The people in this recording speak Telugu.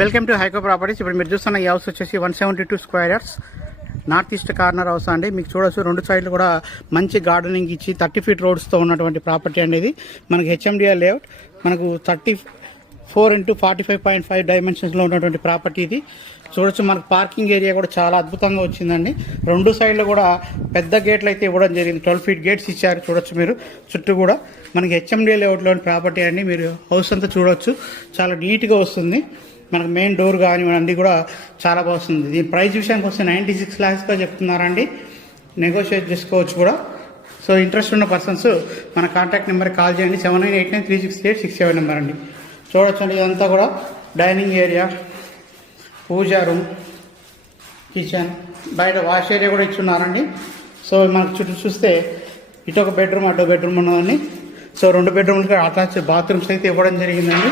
Welcome to హైకో properties. ఇప్పుడు మీరు చూస్తున్న ఈ హౌస్ వచ్చేసి 172 square yards north east corner house అండి. మీకు చూడొచ్చు రెండు సైడ్లు కూడా మంచి గార్డెనింగ్ ఇచ్చి 30 ఫీట్ రోడ్స్తో ఉన్నటువంటి ప్రాపర్టీ అండి. ఇది మనకి హెచ్ఎండిఆర్ లేఅవుట్, మనకు 34x45.5 డైమెన్షన్స్లో ఉన్నటువంటి ప్రాపర్టీ ఇది. చూడొచ్చు మనకు పార్కింగ్ ఏరియా కూడా చాలా అద్భుతంగా వచ్చిందండి. రెండు సైడ్లు కూడా పెద్ద గేట్లు అయితే ఇవ్వడం జరిగింది. 12 ఫీట్ గేట్స్ ఇచ్చారు. చూడొచ్చు మీరు చుట్టూ కూడా మనకి హెచ్ఎండిఆర్ లేఅవుట్లోని ప్రాపర్టీ అండి. మీరు హౌస్ అంతా చూడొచ్చు, చాలా నీట్గా వస్తుంది. మనకు మెయిన్ డోర్ కానీ అన్నీ కూడా చాలా బాగుంది. దీని ప్రైస్ విషయానికి వస్తే 96 lakhsగా చెప్తున్నారండి. నెగోషియేట్ చేసుకోవచ్చు కూడా. సో ఇంట్రెస్ట్ ఉన్న పర్సన్స్ మన కాంటాక్ట్ నెంబర్కి కాల్ చేయండి. 7989368667 నెంబర్ అండి. చూడొచ్చండి ఇదంతా కూడా డైనింగ్ ఏరియా, పూజా రూమ్, కిచెన్, బయట వాష్ ఏరియా కూడా ఇచ్చున్నారండి. సో మనకు చుట్టూ చూస్తే ఇటు ఒక బెడ్రూమ్, అటు బెడ్రూమ్ ఉన్నదండి. సో 2 బెడ్రూమ్లకి అటాచ్ బాత్రూమ్స్ అయితే ఇవ్వడం జరిగిందండి.